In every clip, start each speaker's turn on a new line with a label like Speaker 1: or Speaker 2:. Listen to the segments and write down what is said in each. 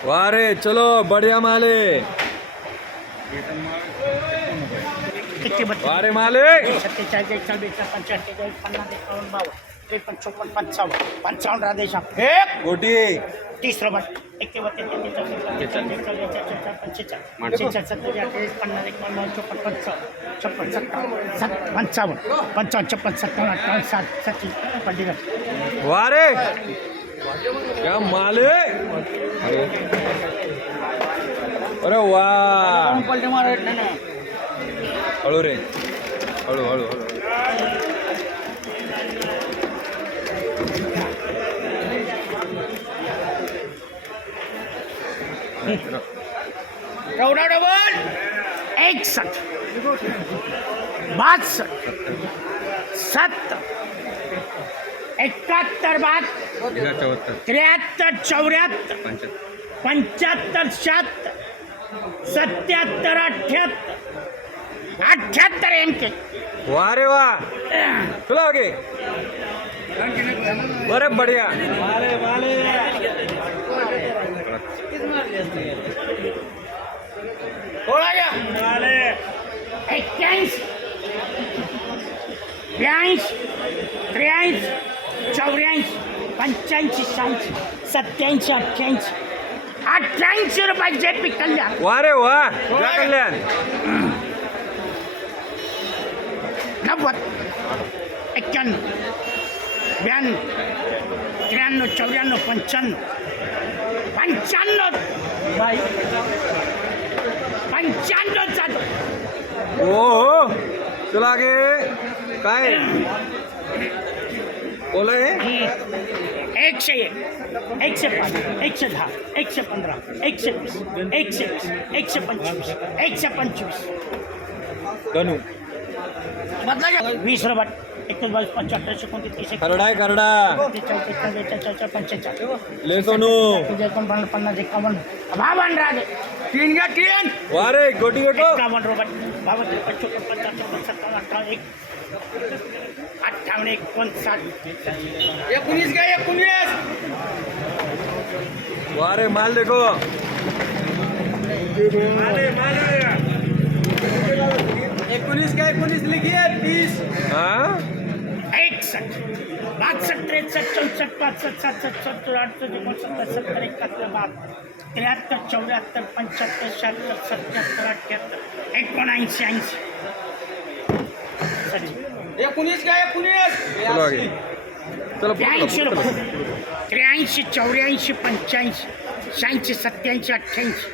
Speaker 1: वाह रे चलो बढ़िया माले
Speaker 2: किती बत्तीस
Speaker 1: वाह रे माले
Speaker 2: सत्तेचाळीस एकचाळीस बेचाळीस पंचेचाळीस त्रेपन्न एकावन्न बावन्न त्रेपन्न चोपन्न पंचावन्न पंचावन्न राधेशा एक
Speaker 1: गोटी
Speaker 2: तीस रबर पन्नास पंचावन्न सत् पंचावन्न छप्पन सत्तावन्न अठ्ठावन्न साठ सत्तीस पंचेचाळीस
Speaker 1: वाह रे क्या माले अरे अरे वाह।
Speaker 2: पलटे मारा नाही
Speaker 1: हळू रे. हळू हळू हळू.
Speaker 2: एवढा डबल. एकसष्ट बासष्ट सत्तर एकाहत्तर बहात्तर त्र्याहत्तर. चौऱ्याहत्तर
Speaker 1: पंच्याहत्तर.
Speaker 2: शहात्तर सत्याहत्तर अठ्ठ्याहत्तर अठ्ठ्याहत्तर एम के.
Speaker 1: वाह रे वाह चलो आगे अरे बढ़िया.
Speaker 2: थोडा घ्या. एक्क्याऐंशी ब्याऐंशी त्र्याऐंशी चौऱ्याऐंशी पंच्याऐंशी शहाऐंशी सत्याऐंशी अठ्ठ्याऐंशी. अठ्ठ्याऐंशी रुपयाचे पीक कल्याण
Speaker 1: वाह रे वाह क्या कल्याण.
Speaker 2: नव्वद एक्क्याण्णव ब्याण्णव त्र्याण्णव चौऱ्याण्णव पंच्याण्णव. पंच्याण्णव. बाई. पंच्याण्णव चालू.
Speaker 1: ओ हो. चलो आगे. काय? बोला
Speaker 2: एकशे एक एकशे पाच एकशे दहा एकशे पंधरा एकशे वीस एकशे वीस एकशे पंचवीस एकशे पंचवीस.
Speaker 1: गणू
Speaker 2: बदला घ्या वीस रुपये एकवीस बावीस पंच्याहत्तर एकोणतीस तीस
Speaker 1: करडाय करडा
Speaker 2: पंचेचाळीस एक्केचाळीस बेचाळीस पंचेचाळीस
Speaker 1: ले सोनू
Speaker 2: एकोणपन्नास पन्नास एकावन्न बावन्न राजे तीन घ्या तीन।
Speaker 1: वाह रे गोटी गोटो
Speaker 2: एकावन्न रुपये बावन्न पंचोपन्न पंचाहत्तर सत्तावन्न अठ्ठावन्न एक अठ्ठावन्न एकोणसाठ एकोणीस घ्या एकोणीस
Speaker 1: वाह रे माल देखो
Speaker 3: एकोणीस का एकोणीस लिखिए तीस.
Speaker 1: हाँ?
Speaker 2: एकसष्ट. बासष्ट त्रेसष्ट चौसष्ट पासष्ट सातसष्ट सत्तर अडसष्ट एकोणसत्तर सत्तर एकाहत्तर बहात्तर त्र्याहत्तर चौऱ्याहत्तर पंच्याहत्तर शहात्तर सत्याहत्तर अठ्ठ्याहत्तर एकोणऐंशी ऐंशी.
Speaker 3: एकोणीस का एकोणीस?
Speaker 2: ब्याऐंशी. रुपये. त्र्याऐंशी चौऱ्याऐंशी पंच्याऐंशी शहाऐंशी सत्याऐंशी अठ्ठ्याऐंशी.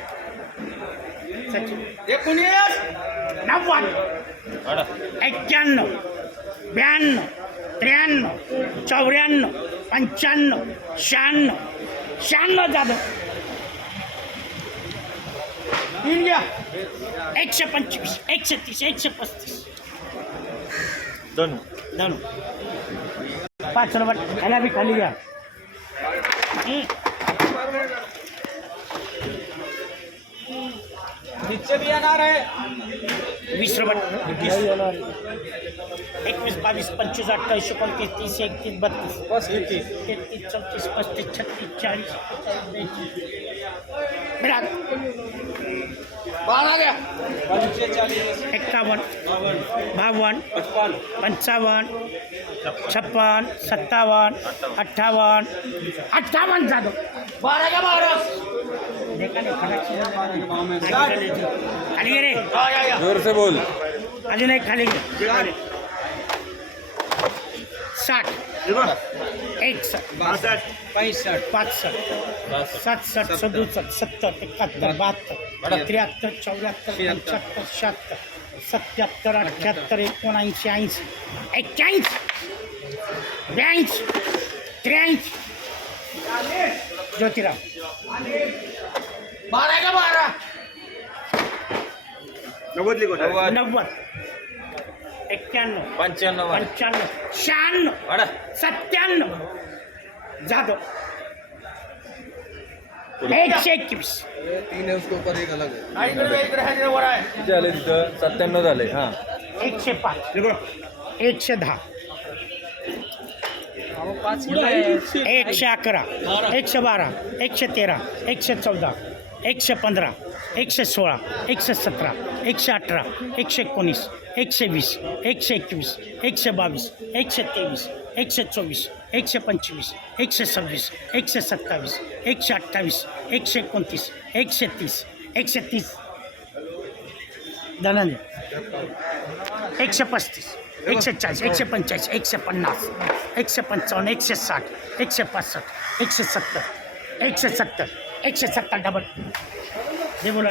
Speaker 3: एकोणीस?
Speaker 2: नव्वद एक्क्याण्णव ब्याण्णव त्र्याण्णव चौऱ्याण्णव पंच्याण्णव शहाण्णव शहाण्णव जाधव तीन घ्या एकशे पंचवीस एकशे तीस एकशे पस्तीस
Speaker 1: धनू
Speaker 2: धनु पाच रुपये ह्याला बी
Speaker 3: नीचे भी येणार आहे
Speaker 2: वीस रुपये एकवीस बावीस पंचवीस अठ्ठावीस एकोणतीस तीस एकतीस बत्तीस।
Speaker 3: पस्तीस
Speaker 2: तेहतीस चौतीस पस्तीस छत्तीस चाळीस एक्कावन्न बावन्न पंचावन्न छप्पन सत्तावन्न अठ्ठावन्न अठ्ठावन्न जाधव
Speaker 3: बारा का बारा
Speaker 2: खाली रे
Speaker 1: ज़ोर से बोल।
Speaker 2: अजून एक खाली साठ। पासष्ट सातसष्ट सदुसष्ट सत्तर एकाहत्तर बहात्तर त्र्याहत्तर चौऱ्याहत्तर पंच्याहत्तर शहात्तर सत्याहत्तर अठ्ठ्याहत्तर एकोणऐंशी ऐंशी एक्क्याऐंशी ब्याऐंशी त्र्याऐंशी ज्योतिराव
Speaker 3: बारा का बारा? नव्वद लिखो
Speaker 2: नव्वद. एक्क्याण्णव.
Speaker 3: पंच्याण्णव
Speaker 2: पंच्याण्णव. शहाण्णव.
Speaker 3: वाडा
Speaker 2: सत्त्याण्णव. जाधव. एकशे एकवीस.
Speaker 1: तीन है उसके ऊपर एक अलग है
Speaker 3: इकडे. इकडे आहे वर आहे.
Speaker 1: किती आले तिथं? सत्त्याण्णव झाले हां.
Speaker 2: एकशे पाच. एकशे दहा. एकशे अकरा. एकशे बारा. एकशे तेरा. एकशे चौदा. एकशे पंधरा एकशे सोळा एकशे सतरा एकशे अठरा एकशे एकोणीस एकशे वीस एकशे एकवीस एकशे बावीस एकशे तेवीस एकशे चोवीस एकशे पंचवीस एकशे सव्वीस एकशे सत्तावीस एकशे अठ्ठावीस एकशे एकोणतीस एकशे तीस एकशे तीस. धनंजय. एकशे पस्तीस एकशे चाळीस एकशे पंचेचाळीस एकशे पन्नास एकशे पंचावन्न एकशे साठ एकशे पासष्ट एकशे सत्तर एकशे सत्तर. एकशे सत्तर डबल हे बोला.